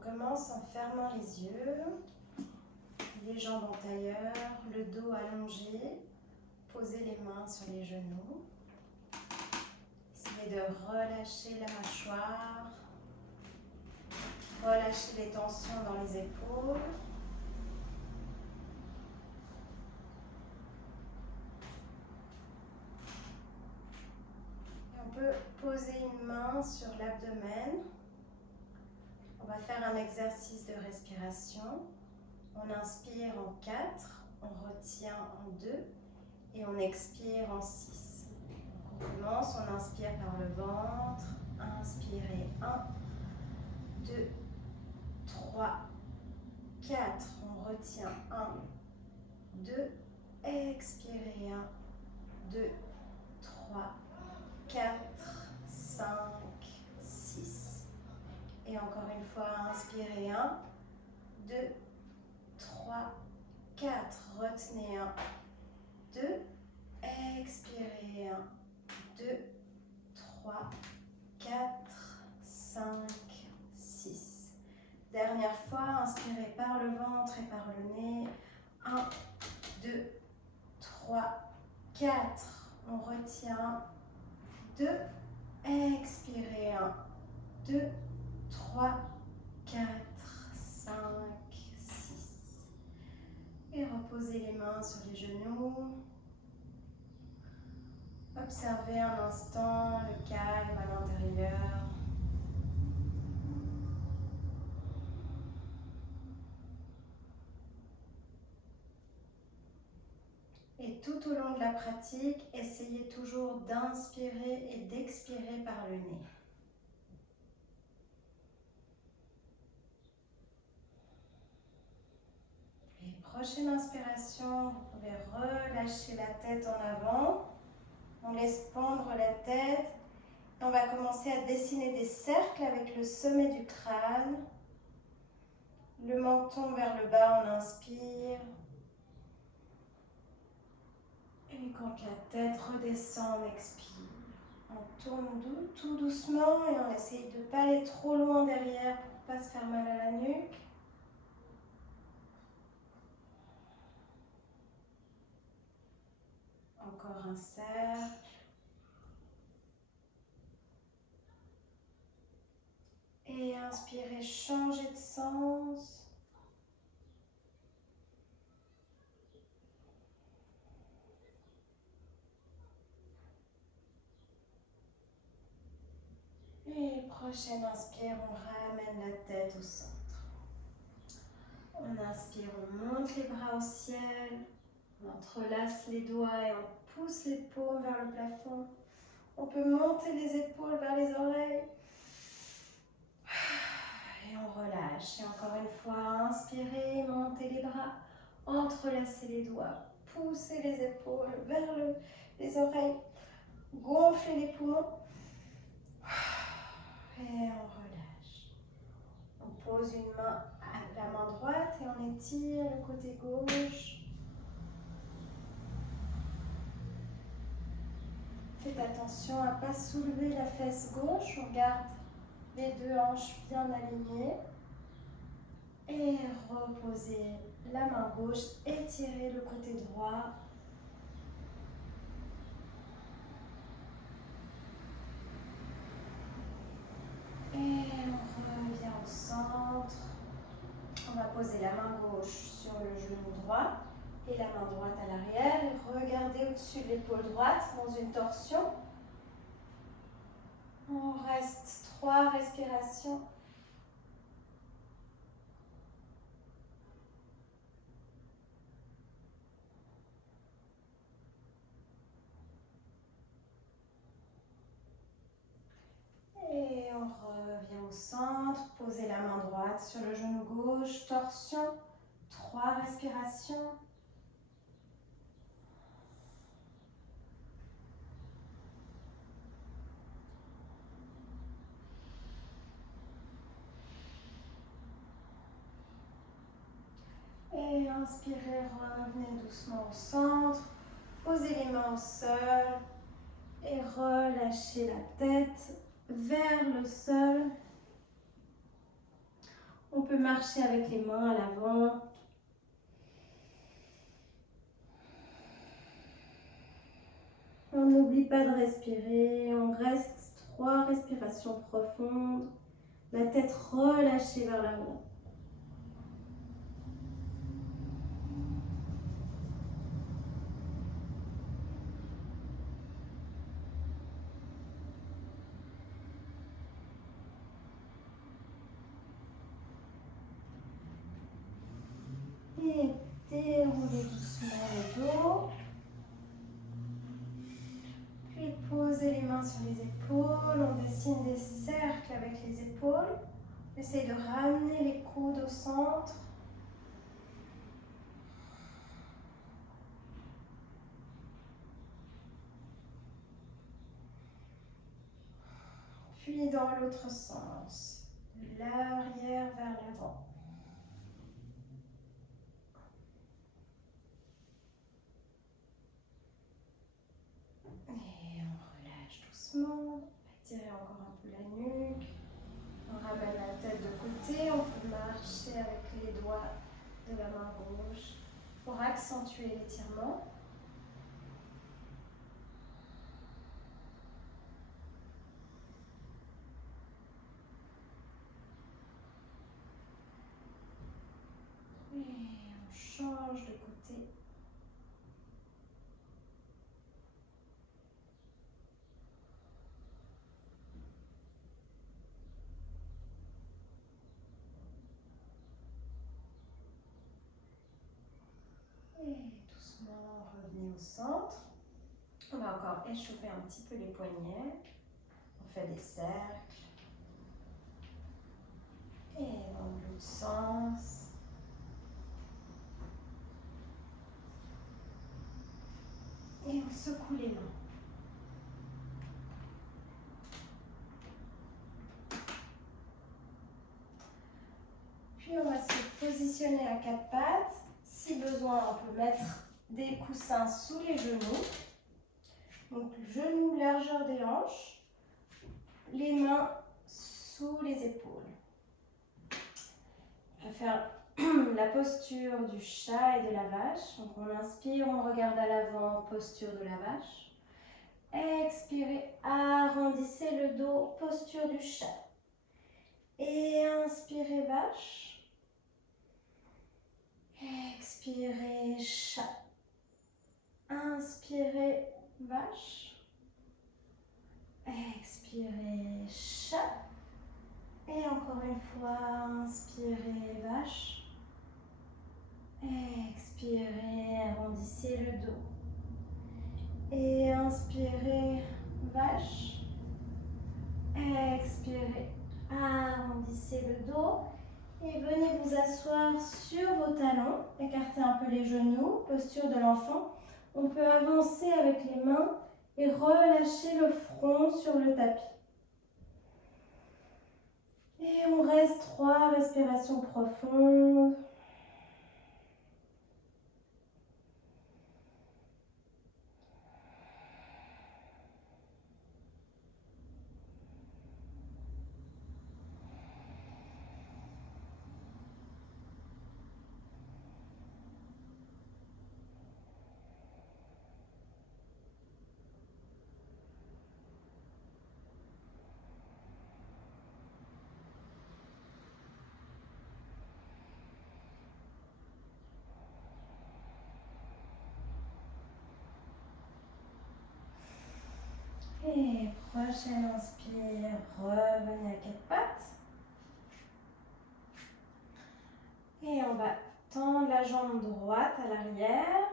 commence en fermant les yeux, les jambes en tailleur, le dos allongé. Posez les mains sur les genoux. Essayez de relâcher la mâchoire. Relâchez les tensions dans les épaules. Et on peut poser une main sur l'abdomen. On va faire un exercice de respiration. On inspire en 4, on retient en 2 et on expire en 6. Donc on commence, on inspire par le ventre. Inspirez 1, 2, 3, 4. On retient 1, 2. Expirez 1, 2, 3, 4, 5, 6. Et encore une fois, inspirez 1, 2, 3, 4. Retenez 1, 2. Expirez 1, 2, 3, 4, 5, 6. Dernière fois, inspirez par le ventre et par le nez. 1, 2, 3, 4. On retient 2. Expirez 1, 2, 3, 4, 5, 6. Et reposez les mains sur les genoux. Observez un instant le calme à l'intérieur. Et tout au long de la pratique, essayez toujours d'inspirer et d'expirer par le nez. Et prochaine inspiration, vous pouvez relâcher la tête en avant. On laisse pendre la tête. Et on va commencer à dessiner des cercles avec le sommet du crâne. Le menton vers le bas, on inspire. Et quand la tête redescend, on expire. On tourne tout doucement et on essaye de ne pas aller trop loin derrière pour ne pas se faire mal à la nuque. Encore un cercle. Et inspirez, changez de sens. Et prochaine inspire, on ramène la tête au centre. On inspire, on monte les bras au ciel. On entrelace les doigts et on pousse les paumes vers le plafond. On peut monter les épaules vers les oreilles. Et on relâche. Et encore une fois, inspirez, montez les bras. Entrelacez les doigts. Poussez les épaules vers les oreilles. Gonflez les poumons. Et on relâche. On pose une main à la main droite et on étire le côté gauche. Faites attention à ne pas soulever la fesse gauche. On garde les deux hanches bien alignées. Et reposez la main gauche. Étirez le côté droit. Et on revient au centre. On va poser la main gauche sur le genou droit et la main droite à l'arrière. Regardez au-dessus de l'épaule droite dans une torsion. On reste 3 respirations. Et on revient au centre. Posez la main droite sur le genou gauche. Torsion. 3 respirations. Et inspirez, revenez doucement au centre. Posez les mains au sol. Et relâchez la tête vers le sol. On peut marcher avec les mains à l'avant. On n'oublie pas de respirer. On reste 3 respirations profondes. La tête relâchée vers l'avant. Et déroulez doucement le dos. Puis posez les mains sur les épaules. On dessine des cercles avec les épaules. Essayez de ramener les coudes au centre. Puis dans l'autre sens, de l'arrière vers l'avant. Et on relâche doucement. Étirez encore un peu la nuque. On ramène la tête de côté. On peut marcher avec les doigts de la main gauche pour accentuer l'étirement. Et on change de côté. Et doucement revenez au centre. On va encore échauffer un petit peu les poignets. On fait des cercles. Et dans l'autre sens. Et on secoue les mains. Puis on va se positionner à 4 pattes. Si besoin, on peut mettre des coussins sous les genoux. Donc genoux, largeur des hanches. Les mains sous les épaules. On va faire la posture du chat et de la vache. Donc on inspire, on regarde à l'avant, posture de la vache. Expirez, arrondissez le dos, posture du chat. Et inspirez, vache. Expirez, chat. Inspirez, vache. Expirez, chat. Et encore une fois, inspirez, vache. Expirez, arrondissez le dos. Et inspirez, vache. Expirez, arrondissez le dos. Et venez vous asseoir sur vos talons. Écartez un peu les genoux, posture de l'enfant. On peut avancer avec les mains et relâcher le front sur le tapis. Et on reste 3 respirations profondes. Et prochaine inspire, revenez à 4 pattes. Et on va tendre la jambe droite à l'arrière.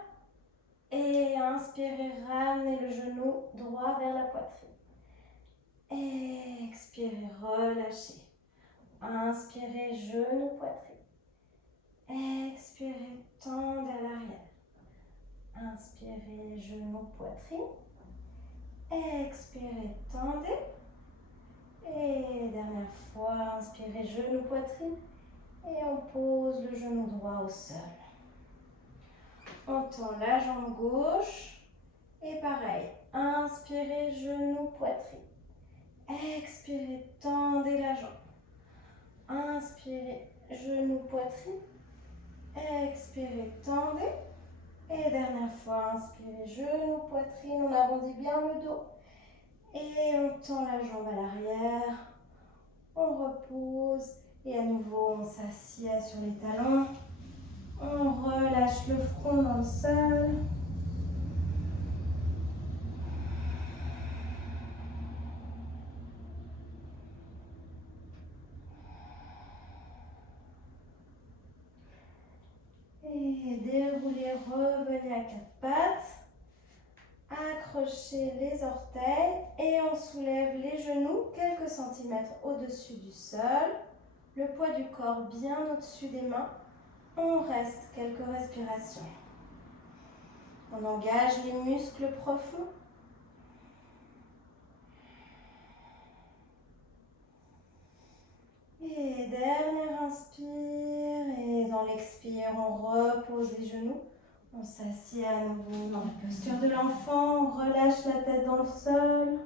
Et inspirez, ramenez le genou droit vers la poitrine. Expirez, relâchez. Inspirez, genou, poitrine. Expirez, tendez à l'arrière. Inspirez, genou, poitrine. Expirez, tendez. Et dernière fois, inspirez, genou, poitrine. Et on pose le genou droit au sol. On tend la jambe gauche. Et pareil, inspirez, genou, poitrine. Expirez, tendez la jambe. Inspirez, Genoux, poitrine. Expirez, tendez. Et dernière fois, inspirez, genoux, poitrine. On arrondit bien le dos. Et on tend la jambe à l'arrière. On repose. Et à nouveau, on s'assied sur les talons. On relâche le front dans le sol. Et déroulez, revenez à quatre pattes. Accrochez les orteils et on soulève les genoux quelques centimètres au-dessus du sol. Le poids du corps bien au-dessus des mains. On reste quelques respirations. On engage les muscles profonds. Et dernière inspire. Et dans l'expire, on repose les genoux. On s'assied à nouveau dans la posture de l'enfant. On relâche la tête dans le sol.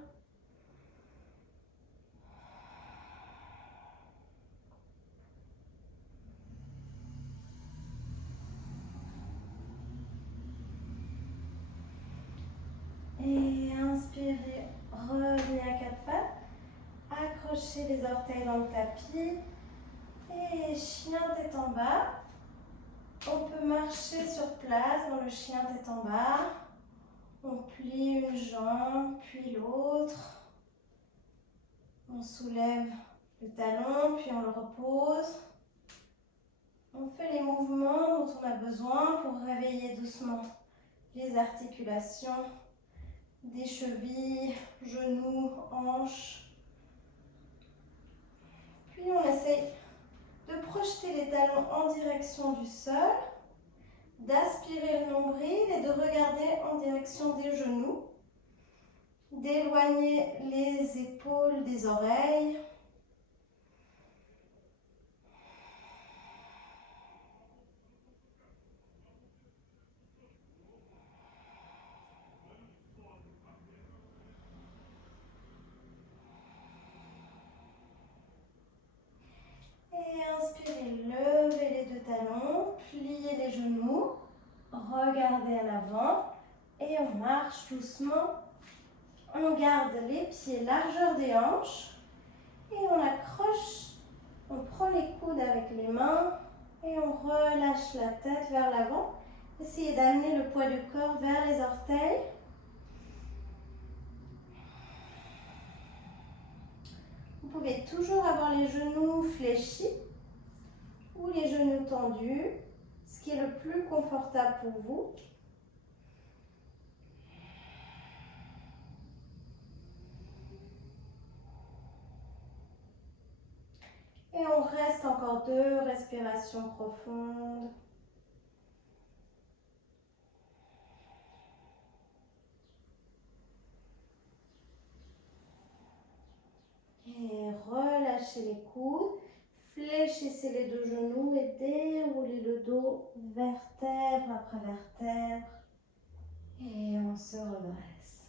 Et inspirez, revenez à quatre pattes. Accrochez les orteils dans le tapis. Et chien tête en bas. On peut marcher sur place dans le chien tête en bas. On plie une jambe, puis l'autre. On soulève le talon, puis on le repose. On fait les mouvements dont on a besoin pour réveiller doucement les articulations des chevilles, genoux, hanches. Puis on essaye de projeter les talons en direction du sol, d'aspirer le nombril et de regarder en direction des genoux, d'éloigner les épaules des oreilles. Et inspirez, levez les deux talons, pliez les genoux, regardez à l'avant et on marche doucement. On garde les pieds largeur des hanches et on accroche, on prend les coudes avec les mains et on relâche la tête vers l'avant. Essayez d'amener le poids du corps vers les orteils. Vous pouvez toujours avoir les genoux fléchis ou les genoux tendus, ce qui est le plus confortable pour vous. Et on reste encore 2 respirations profondes. Et relâchez les coudes. Fléchissez les deux genoux et déroulez le dos vertèbre après vertèbre. Et on se redresse.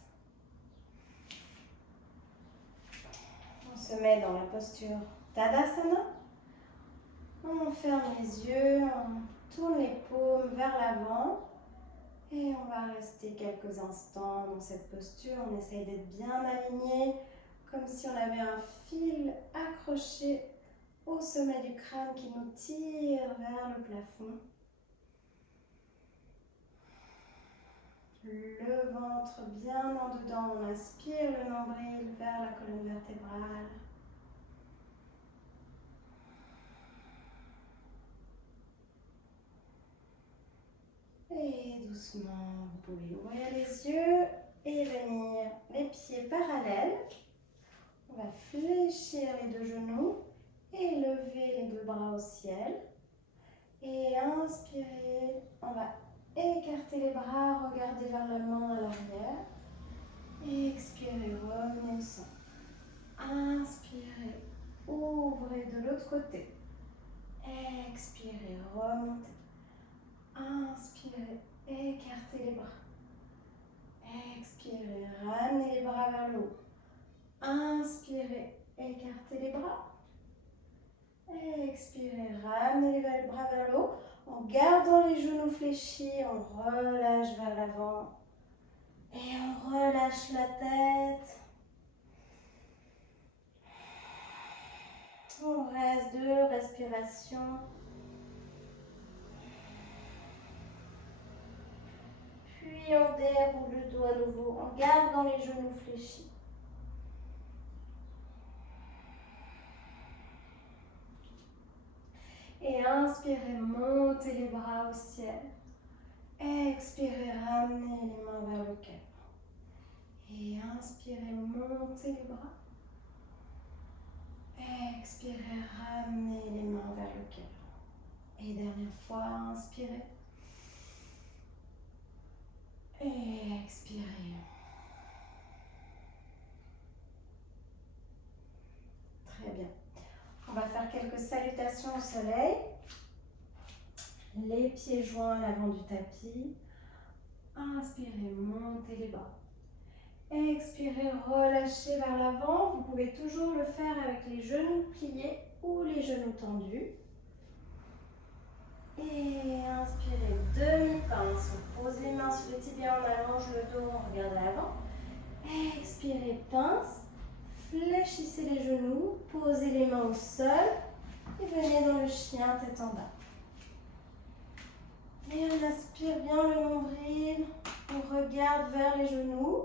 On se met dans la posture Tadasana. On ferme les yeux, on tourne les paumes vers l'avant. Et on va rester quelques instants dans cette posture. On essaye d'être bien aligné, comme si on avait un fil accroché au sommet du crâne qui nous tire vers le plafond. Le ventre bien en dedans, on inspire le nombril vers la colonne vertébrale. Et doucement, vous pouvez ouvrir les yeux et venir les pieds parallèles. On va fléchir les deux genoux et lever les deux bras au ciel. Et inspirez, on va écarter les bras, regarder vers la main à l'arrière. Expirez, revenez au centre. Inspirez, ouvrez de l'autre côté. Expirez, remontez. Inspirez, écartez les bras. Expirez, ramenez les bras vers le haut. Inspirez, écartez les bras. Expirez, ramenez les bras vers le haut. En gardant les genoux fléchis, on relâche vers l'avant. Et on relâche la tête. On reste 2 respirations. Puis on déroule le dos à nouveau en gardant les genoux fléchis. Et inspirez, montez les bras au ciel. Expirez, ramenez les mains vers le cœur. Et inspirez, montez les bras. Expirez, ramenez les mains vers le cœur. Et dernière fois, inspirez. Et expirez. Très bien. On va faire quelques salutations au soleil. Les pieds joints à l'avant du tapis. Inspirez, montez les bras. Expirez, relâchez vers l'avant. Vous pouvez toujours le faire avec les genoux pliés ou les genoux tendus. Et inspirez, demi-pince. On pose les mains sur les tibias, on allonge le dos, on regarde à l'avant. Expirez, pince. Fléchissez les genoux, posez les mains au sol et venez dans le chien tête en bas. Et on aspire bien le nombril, on regarde vers les genoux.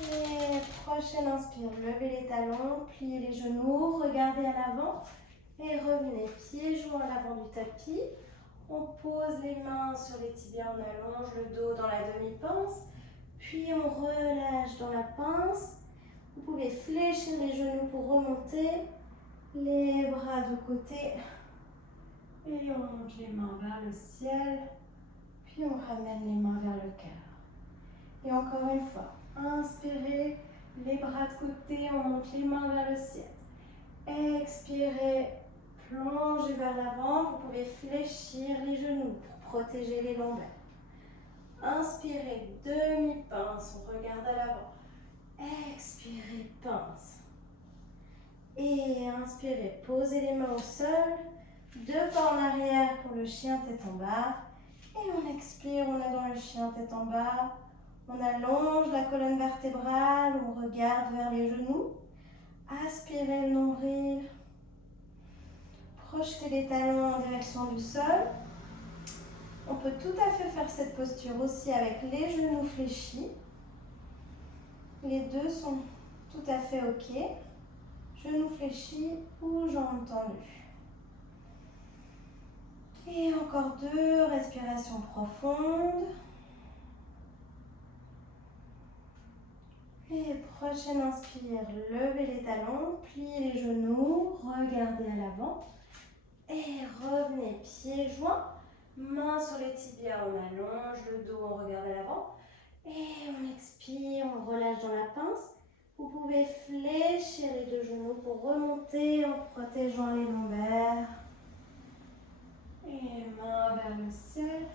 Et prochaine inspire, levez les talons, pliez les genoux, regardez à l'avant et revenez pieds joints à l'avant du tapis. On pose les mains sur les tibias, on allonge le dos dans la demi-pince, puis on relâche dans la pince. Vous pouvez fléchir les genoux pour remonter, les bras de côté et on monte les mains vers le ciel, puis on ramène les mains vers le cœur. Et encore une fois, inspirez, les bras de côté, on monte les mains vers le ciel. Expirez, plongez vers l'avant, vous pouvez fléchir les genoux pour protéger les lombaires. Inspirez, demi-pince, on regarde à l'avant. Expirez, pince. Et inspirez, posez les mains au sol, 2 pas en arrière pour le chien tête en bas. Et on expire, on est dans le chien tête en bas. On allonge la colonne vertébrale, on regarde vers les genoux. Aspirez le nombril. Projetez les talons en direction du sol. On peut tout à fait faire cette posture aussi avec les genoux fléchis. Les deux sont tout à fait OK. Genoux fléchis ou jambes tendues. Et encore 2 respirations profondes. Et prochaine inspire, levez les talons, pliez les genoux, regardez à l'avant. Et revenez, pieds joints, mains sur les tibias, on allonge le dos, on regarde à l'avant. Et on expire, on relâche dans la pince. Vous pouvez fléchir les 2 genoux pour remonter en protégeant les lombaires. Et main vers le ciel,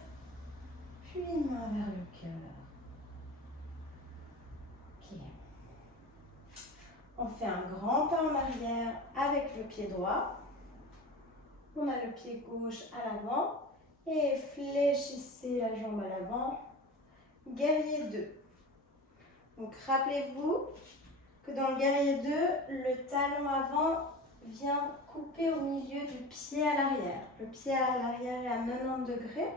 puis main vers le cœur. Ok. On fait un grand pas en arrière avec le pied droit. On a le pied gauche à l'avant et fléchissez la jambe à l'avant. Guerrier 2. Donc rappelez-vous que dans le guerrier 2, le talon avant vient couper au milieu du pied à l'arrière. Le pied à l'arrière est à 90 degrés.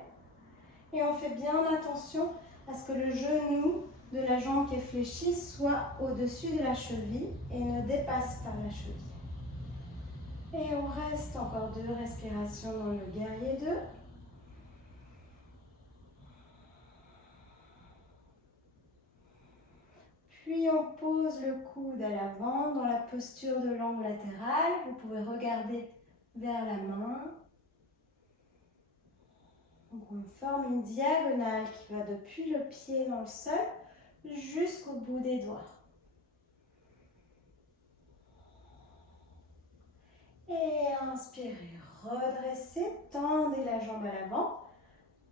Et on fait bien attention à ce que le genou de la jambe qui est fléchie soit au-dessus de la cheville et ne dépasse pas la cheville. Et on reste encore 2 respirations dans le guerrier 2. Puis on pose le coude à l'avant dans la posture de l'angle latéral. Vous pouvez regarder vers la main. Donc on forme une diagonale qui va depuis le pied dans le sol jusqu'au bout des doigts. Et inspirez, redressez, tendez la jambe à l'avant.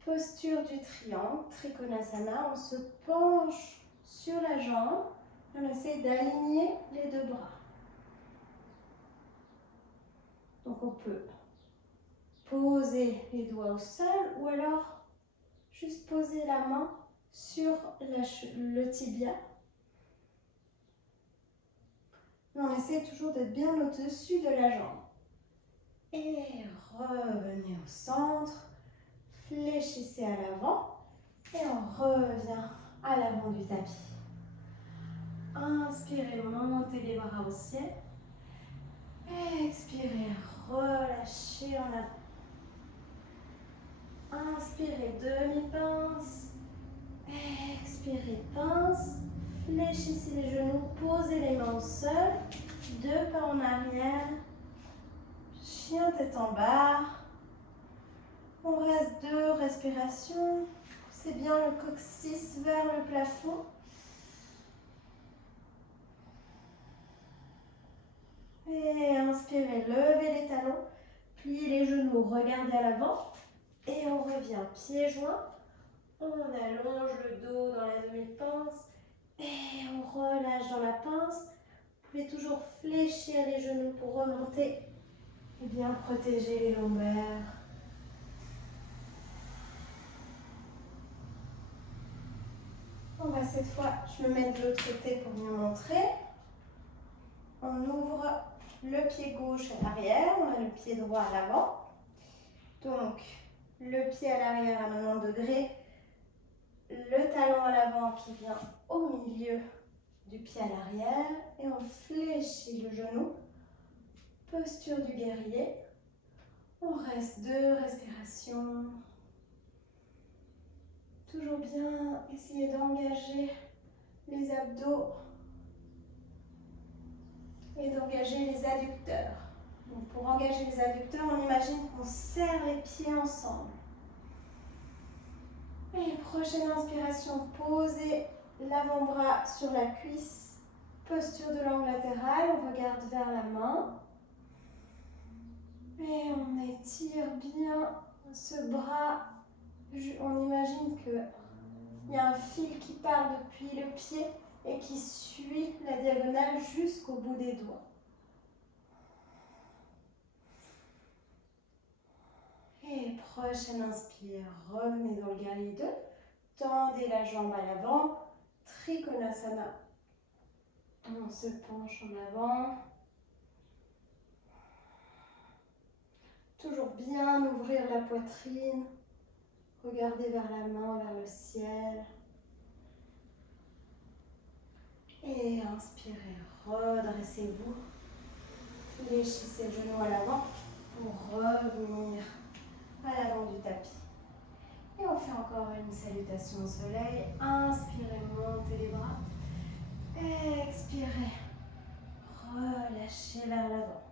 Posture du triangle, Trikonasana. On se penche sur la jambe. On essaie d'aligner les deux bras. Donc on peut poser les doigts au sol ou alors juste poser la main sur le tibia. Et on essaie toujours d'être bien au-dessus de la jambe. Et revenez au centre. Fléchissez à l'avant. Et on revient à l'avant du tapis. Inspirez, montez les bras au ciel. Expirez, relâchez en avant. Inspirez, demi-pince. Expirez, pince. Fléchissez les genoux, posez les mains au sol. 2 pas en arrière. Chien tête en bas. On reste 2 respirations. C'est bien le coccyx vers le plafond. Et inspirez, levez les talons. Pliez les genoux, regardez à l'avant. Et on revient pieds joints. On allonge le dos dans la demi-pince. Et on relâche dans la pince. Vous pouvez toujours fléchir les genoux pour remonter et bien protéger les lombaires. On va cette fois, je me mets de l'autre côté pour vous montrer. On ouvre le pied gauche à l'arrière, on a le pied droit à l'avant. Donc, le pied à l'arrière à 90 degrés, le talon à l'avant qui vient au milieu du pied à l'arrière et on fléchit le genou. Posture du guerrier. On reste 2 respirations. Toujours bien essayer d'engager les abdos et d'engager les adducteurs. Donc pour engager les adducteurs, on imagine qu'on serre les pieds ensemble. Et prochaine inspiration, posez l'avant-bras sur la cuisse. Posture de l'angle latéral, on regarde vers la main. Et on étire bien ce bras. On imagine qu'il y a un fil qui part depuis le pied et qui suit la diagonale jusqu'au bout des doigts. Et prochaine inspire, revenez dans le guerrier 2. Tendez la jambe à l'avant, Trikonasana. On se penche en avant. Toujours bien ouvrir la poitrine. Regardez vers la main, vers le ciel. Et inspirez, redressez-vous. Fléchissez le genou à l'avant pour revenir à l'avant du tapis. Et on fait encore une salutation au soleil. Inspirez, montez les bras. Expirez, relâchez vers l'avant.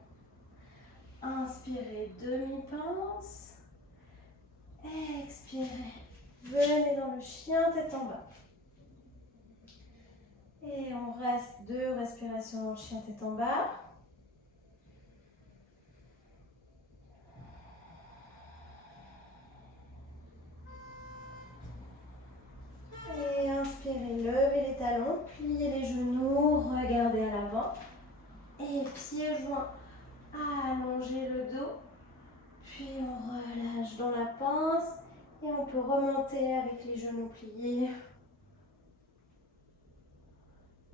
Inspirez, demi-pince. Expirez, venez dans le chien tête en bas. Et on reste 2 respirations dans le chien tête en bas. Et inspirez, levez les talons, pliez les genoux, regardez à l'avant. Et pieds joints, allongez le dos. Puis on relâche dans la pince. Et on peut remonter avec les genoux pliés.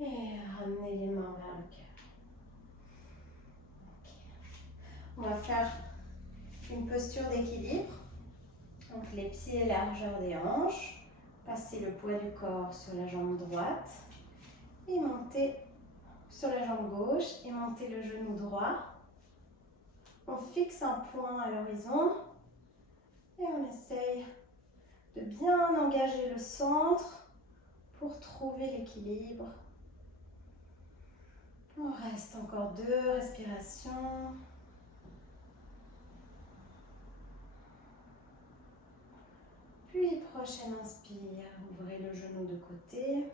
Et ramener les mains vers le cœur. Okay. On va faire une posture d'équilibre. Donc les pieds largeur des hanches. Passez le poids du corps sur la jambe droite. Et montez sur la jambe gauche. Et montez le genou droit. On fixe un point à l'horizon. Et on essaye de bien engager le centre pour trouver l'équilibre. On reste encore 2 respirations. Puis prochaine inspire, ouvrez le genou de côté.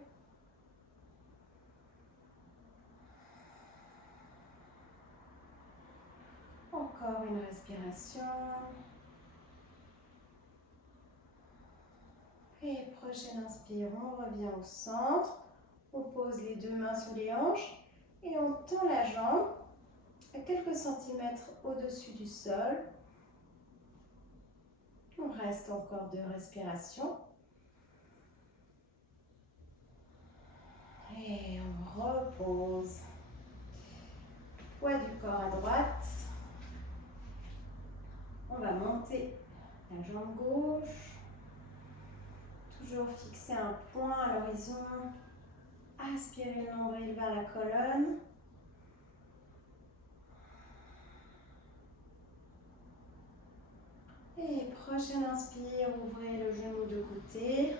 Encore une respiration. Et prochaine inspire, on revient au centre. On pose les deux mains sur les hanches et on tend la jambe à quelques centimètres au-dessus du sol. On reste encore 2 respirations. Et on repose. Poids du corps à droite. On va monter la jambe gauche. Toujours fixer un point à l'horizon. Aspirez le nombril vers la colonne. Et prochaine inspire, ouvrez le genou de côté.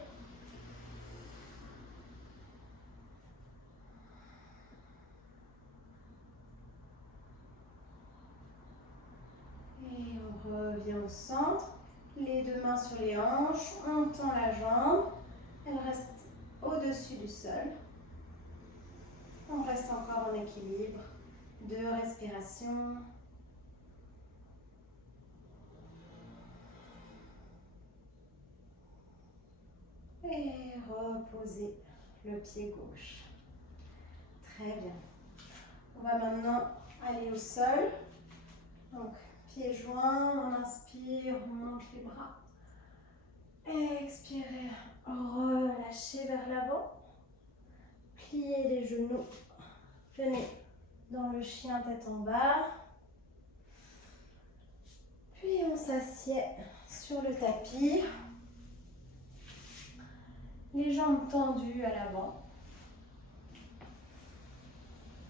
Et on revient au centre. Les deux mains sur les hanches, on tend la jambe. Elle reste au-dessus du sol. On reste encore en équilibre. 2 respirations. Et reposez le pied gauche. Très bien. On va maintenant aller au sol. Donc, pieds joints, on inspire, on monte les bras. Expirez, relâchez vers l'avant. Pliez les genoux. Venez dans le chien tête en bas. Puis on s'assied sur le tapis. Les jambes tendues à l'avant.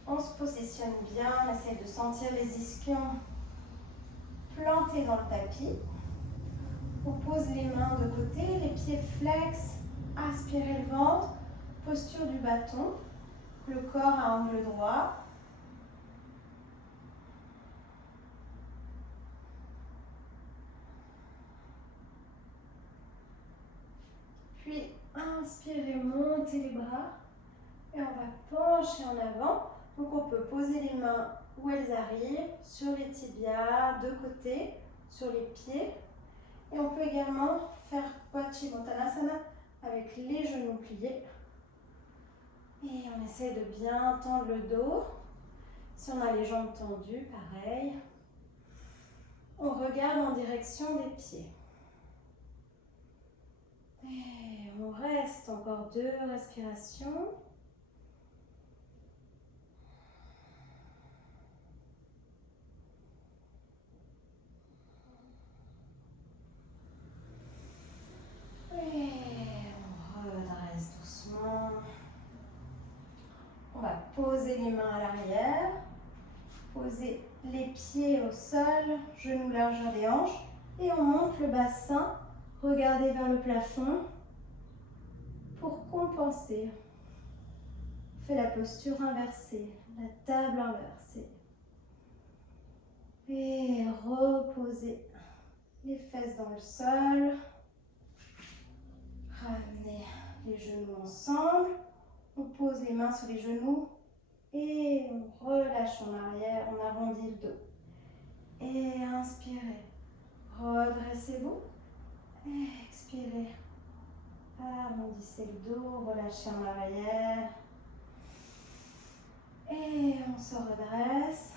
On se positionne bien, on essaie de sentir les ischions plantés dans le tapis. On pose les mains de côté, les pieds flex, aspirez le ventre, posture du bâton, le corps à angle droit. Puis inspirez, montez les bras et on va pencher en avant. Donc on peut poser les mains où elles arrivent, sur les tibias, de côté, sur les pieds. Et on peut également faire Paschimottanasana avec les genoux pliés. Et on essaie de bien tendre le dos. Si on a les jambes tendues, pareil. On regarde en direction des pieds. Et on reste encore 2 respirations. Et on redresse doucement. On va poser les mains à l'arrière. Poser les pieds au sol, genoux largeur des hanches. Et on monte le bassin. Regardez vers le plafond pour compenser. On fait la posture inversée, la table inversée. Et reposez les fesses dans le sol. Ramenez les genoux ensemble. On pose les mains sur les genoux et on relâche en arrière, on arrondit le dos. Et inspirez, redressez-vous. Expirez, arrondissez le dos, relâchez en arrière. Et on se redresse.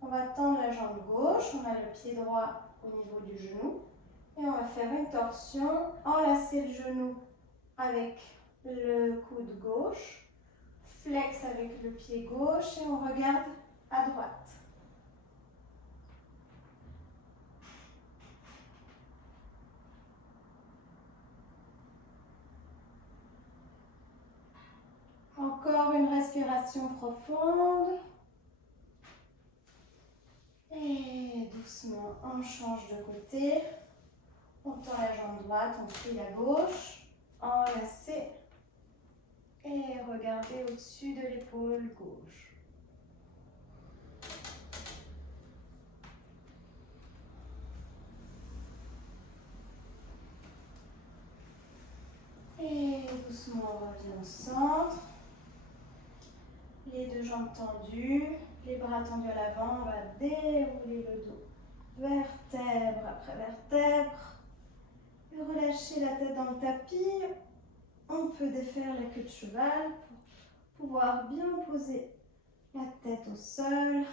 On va tendre la jambe gauche, on a le pied droit au niveau du genou. Et on va faire une torsion, enlacer le genou avec le coude gauche. Flex avec le pied gauche et on regarde à droite. Encore une respiration profonde. Et doucement, on change de côté. On tend la jambe droite, on plie la gauche. Enlacez. Et regardez au-dessus de l'épaule gauche. Et doucement, on revient au centre. Les deux jambes tendues, les bras tendus à l'avant. On va dérouler le dos. Vertèbre après vertèbre. Et Relâchez la tête dans le tapis. On peut défaire la queue de cheval pour pouvoir bien poser la tête au sol.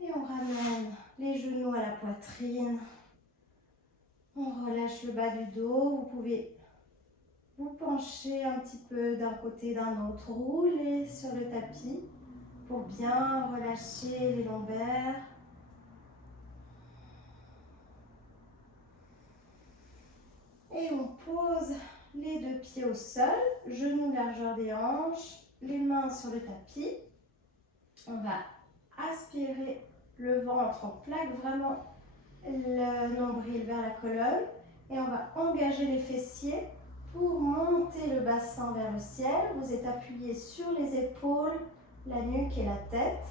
Et on ramène les genoux à la poitrine. On relâche le bas du dos. Vous pouvez vous pencher un petit peu d'un côté d'un autre. Rouler sur le tapis pour bien relâcher les lombaires. Et on pose les deux pieds au sol, genoux largeur des hanches, les mains sur le tapis. On va aspirer le ventre, on plaque vraiment le nombril vers la colonne et on va engager les fessiers pour monter le bassin vers le ciel. Vous êtes appuyé sur les épaules, la nuque et la tête.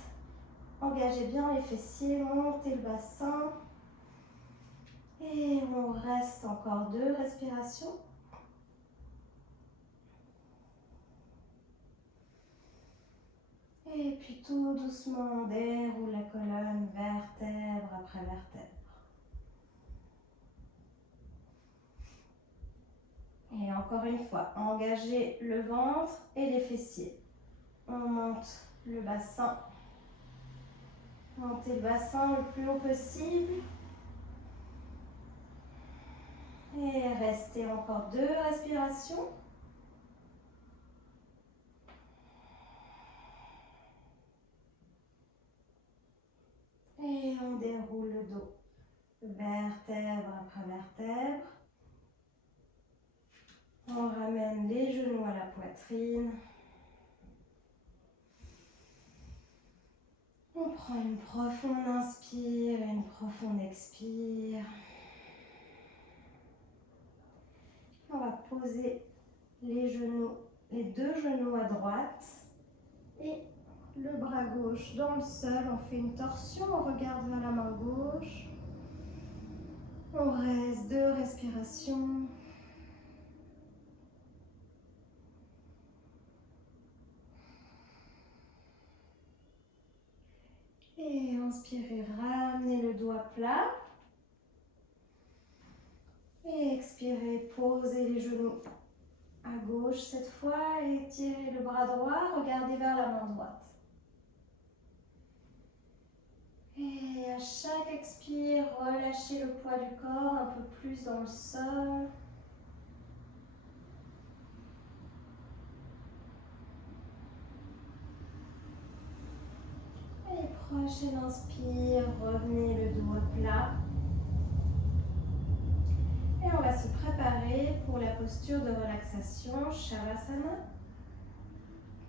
Engagez bien les fessiers, montez le bassin. Et on reste encore 2 respirations. Et puis tout doucement, on déroule la colonne, vertèbre après vertèbre. Et encore une fois, engagez le ventre et les fessiers. On monte le bassin. Montez le bassin le plus haut possible. Et restez encore 2 respirations. Et on déroule le dos, vertèbre après vertèbre. On ramène les genoux à la poitrine. On prend une profonde inspire et une profonde expire. On va poser les genoux, les 2 genoux à droite et le bras gauche dans le sol. On fait une torsion, on regarde vers la main gauche. On reste 2 respirations. Et inspirez, ramenez le doigt plat. Et expirez, posez les genoux à gauche cette fois. Étirez le bras droit, regardez vers la main droite. Et à chaque expire, relâchez le poids du corps un peu plus dans le sol. Et prochaine inspire, revenez le doigt plat. Et on va se préparer pour la posture de relaxation, Shavasana.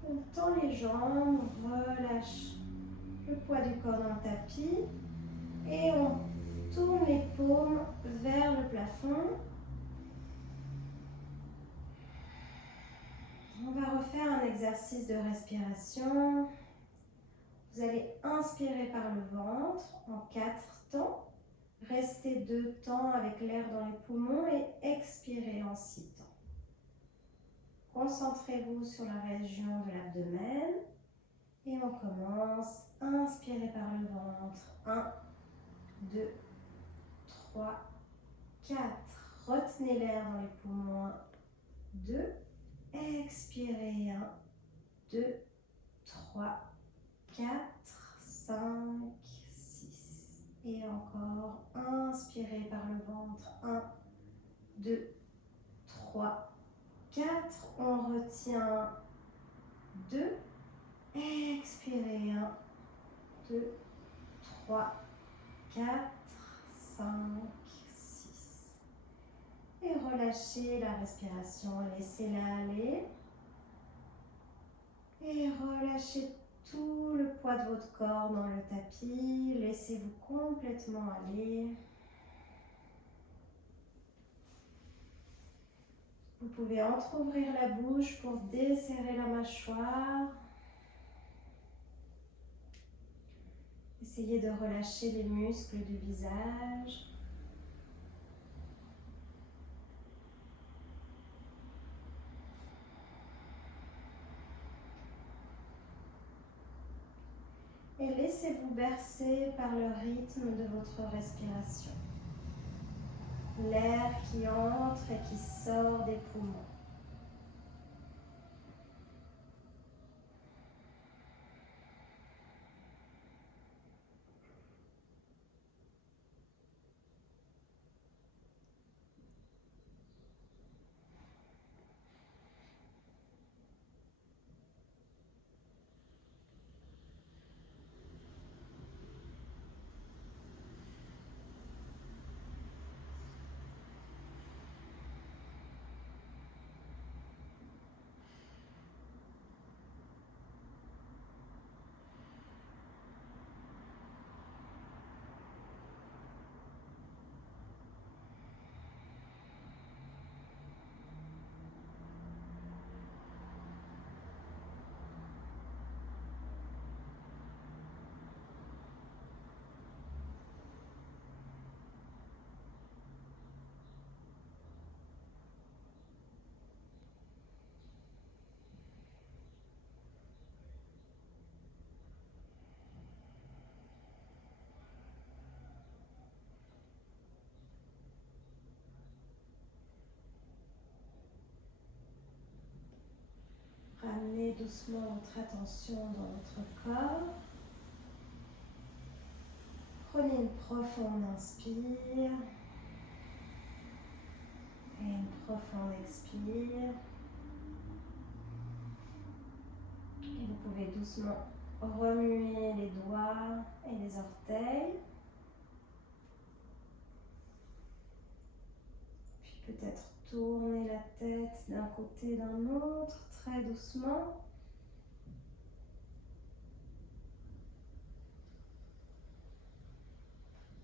On tend les jambes, on relâche le poids du corps dans le tapis. Et on tourne les paumes vers le plafond. On va refaire un exercice de respiration. Vous allez inspirer par le ventre en 4 temps. Restez 2 temps avec l'air dans les poumons et expirez en 6 temps. Concentrez-vous sur la région de l'abdomen. Et on commence. Inspirez par le ventre. 1, 2, 3, 4. Retenez l'air dans les poumons. 2. Expirez. 1, 2, 3, 4, 5, 6. Et encore. Inspirez par le ventre. 1, 2, 3, 4. On retient. 2. Expirez. 1, 2, 3, 4, 5, 6. Et relâchez la respiration. Laissez-la aller. Et relâchez tout le poids de votre corps dans le tapis. Laissez-vous complètement aller. Vous pouvez entrouvrir la bouche pour desserrer la mâchoire. Essayez de relâcher les muscles du visage. Et laissez-vous bercer par le rythme de votre respiration. l'air qui entre et qui sort des poumons. Ramenez doucement votre attention dans votre corps. Prenez une profonde inspire et une profonde expire. Et vous pouvez doucement remuer les doigts et les orteils. Puis peut-être tourner la tête d'un côté et d'un autre, très doucement.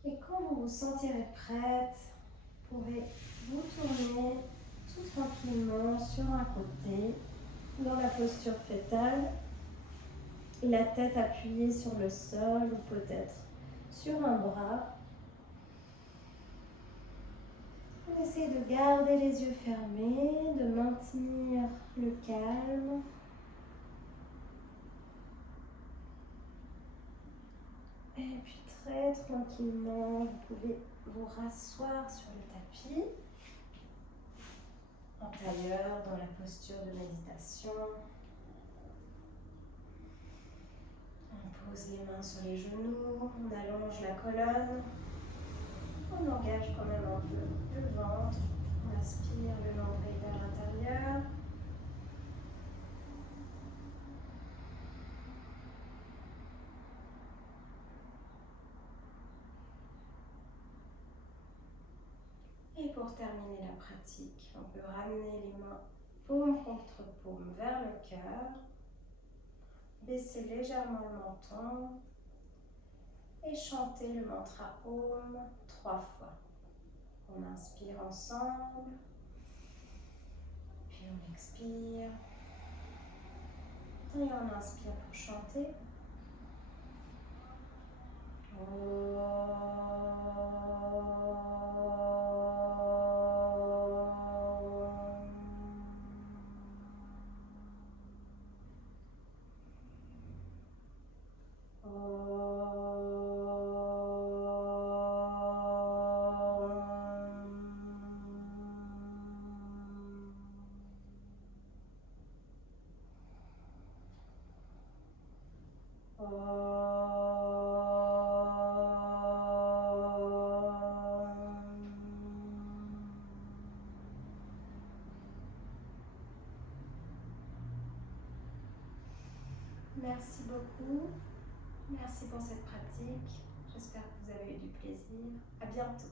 Et quand vous vous sentirez prête, vous pouvez vous tourner tout tranquillement sur un côté, dans la posture fœtale, la tête appuyée sur le sol ou peut-être sur un bras. On essaie de garder les yeux fermés, de maintenir le calme. Et puis très tranquillement, vous pouvez vous rasseoir sur le tapis, en tailleur, dans la posture de méditation. On pose les mains sur les genoux, on allonge la colonne. On engage quand même un peu le ventre. On aspire le nombril vers l'intérieur. Et pour terminer la pratique, on peut ramener les mains paume contre paume vers le cœur. Baisser légèrement le menton. Et chanter le mantra Om 3 fois. On inspire ensemble. Puis on expire. Et on inspire pour chanter. Merci beaucoup. Merci pour cette pratique. J'espère que vous avez eu du plaisir. À bientôt.